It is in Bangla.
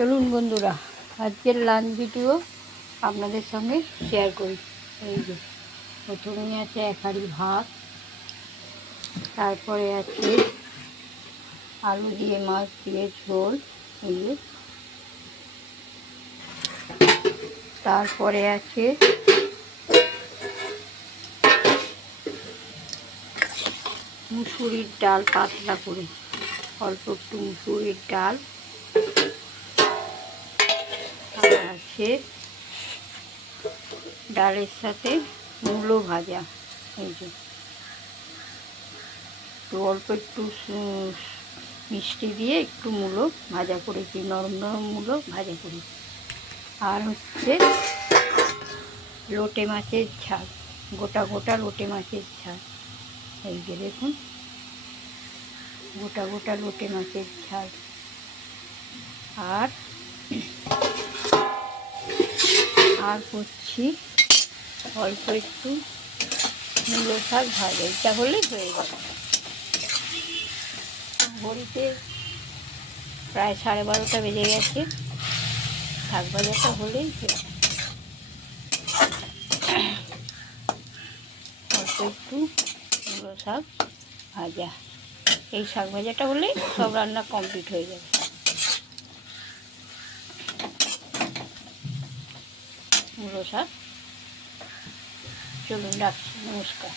চলুন বন্ধুরা, আজকের লাঞ্চ ভিডিও আপনাদের সঙ্গে শেয়ার করি। এই যে প্রথমেই আছে এক হাঁড়ি ভাত, তারপরে আছে আলু দিয়ে মাছ দিয়ে ঝোল, এই যে তারপরে আছে মুসুরির ডাল, পাতলা করে অল্প একটু মুসুরির ডাল, আর আছে ডালের সাথে মূলো ভাজা। এই যে অল্প একটু মিষ্টি দিয়ে একটু মূলো ভাজা করেছি, নরম নরম মূলো ভাজা করেছি। আর হচ্ছে লোটে মাছের ঝাল, গোটা গোটা লোটে মাছের ঝাল। এই যে দেখুন, গোটা গোটা লোটে মাছের ঝাল। আর করছি অল্প একটু মূলো শাক ভাজা। এটা হলেই হয়ে গেল। ঘড়িতে প্রায় 12:30 বেজে গেছে। শাক ভাজাটা হলেই অল্প একটু মূলো শাক ভাজা, এই শাক ভাজাটা হলেই সব রান্না কমপ্লিট হয়ে যাবে। মূলো শাক। চলুন রাখছি, নমস্কার।